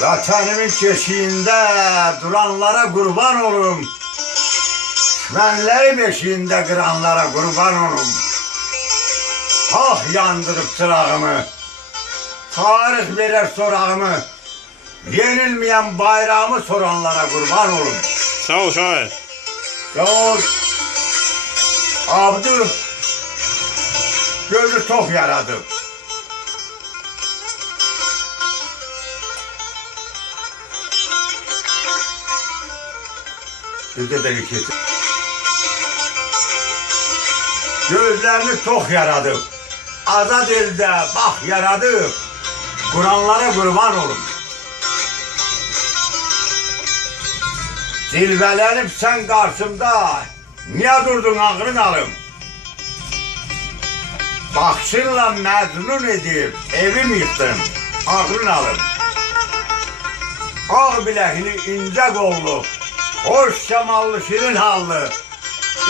Vatanimin keşiğinde duranlara kurban olum. Düşmenleri beşiğinde kıranlara kurban olum. Ah yandırıp çırağımı, tarih verer sorağımı, yenilmeyen bayrağımı soranlara kurban olum. Sağ ol şair. Yol Abdü gözü tok yaradı. Bizde de iki. Gözlerini tok yaradı. Azad elde bak yaradı. Kur'anlara kurban olun. Zilvelenip sen karşımda niye durdun ağrın alım? Bakşınla mezun edip evim yıktın ağrın alım. Ağ bilekli ince kollu, hoş şamallı şirin hallı,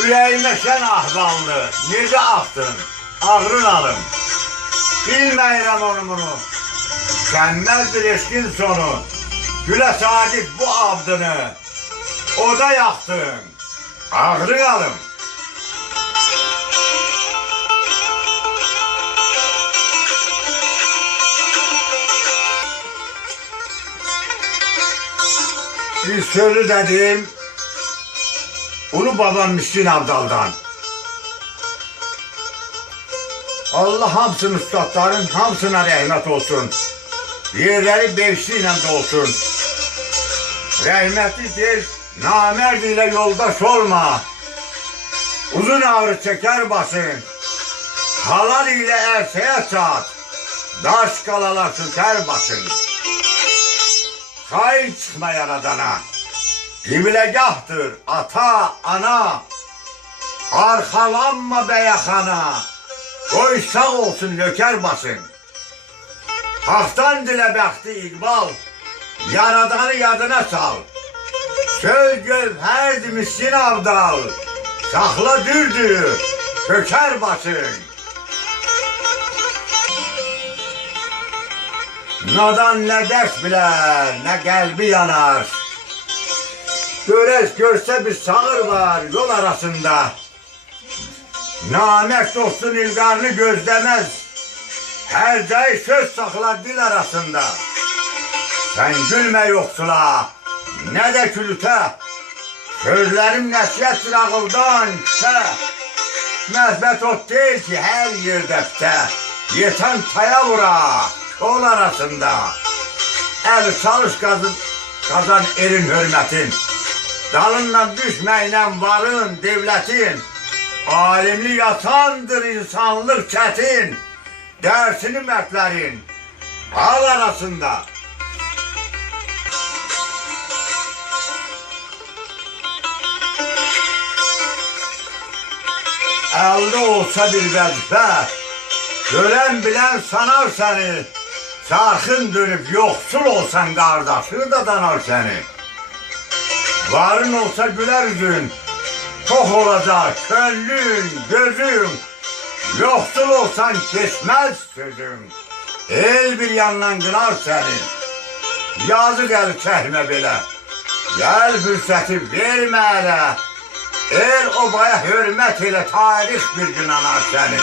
yüreğime sen ahvallı, nerede aktın ağrın alım. Bilmeyirem onu bunu, Gelmezdir eşkin sonu, güle saadet bu abdını, Oda yaktın. Ağrı alım. Bir sözü dedim. Ulu babam Müslün Abdal'dan. Allah hamsın üstadların hamsına rahmet olsun. Yerleri beşliğiyle dolsun. Rahmetlidir, namerd ile yoldaş olma. Uzun ağrı çeker basın. Halal ile erseye çat. Daş kalalar söker basın. Hayır çıkma yaradana. Kiblegahtır ata ana. Arkalanma beyakana. Koy sağ olsun löker basın. Hak'tan dile baktı İkbal. Yaradanı yadına sal. Söz gövherdi miskin avdal. Sakla dürdü, köker basın. Nadan ne ders biler, ne kalbi yanar. Görez görse bir sağır var yol arasında. Namek dostun ilgarını gözlemez. Her day söz saklar dil arasında. Sen gülme yoksula, ne de külüte. Sözlerim nəsiyyətdir ağıldan küsə. Məhbət ot deyil ki, hər yerdə bitə. Yetən taya vura, kol arasında. Əl çalış qazın, qazan erin hörmətin. Dalından düşməklə varın, devlətin. Alimli yatandır insanlık çətin. Dərsini mərtlərin, hal arasında. Elde olsa bir vazife, gören bilen sanar seni. Çarkın dönüp yoksul olsan kardeşini de danar seni. Varın olsa güler yüzün, tok olacak gönlün, gözün. Yoksul olsan kesmez sözün. El bir yandan kınar seni. Yazık el çəkmə belə. Gəl fürsəti vermə elə. El obaya hörmət elə tarix bir gün anar səni.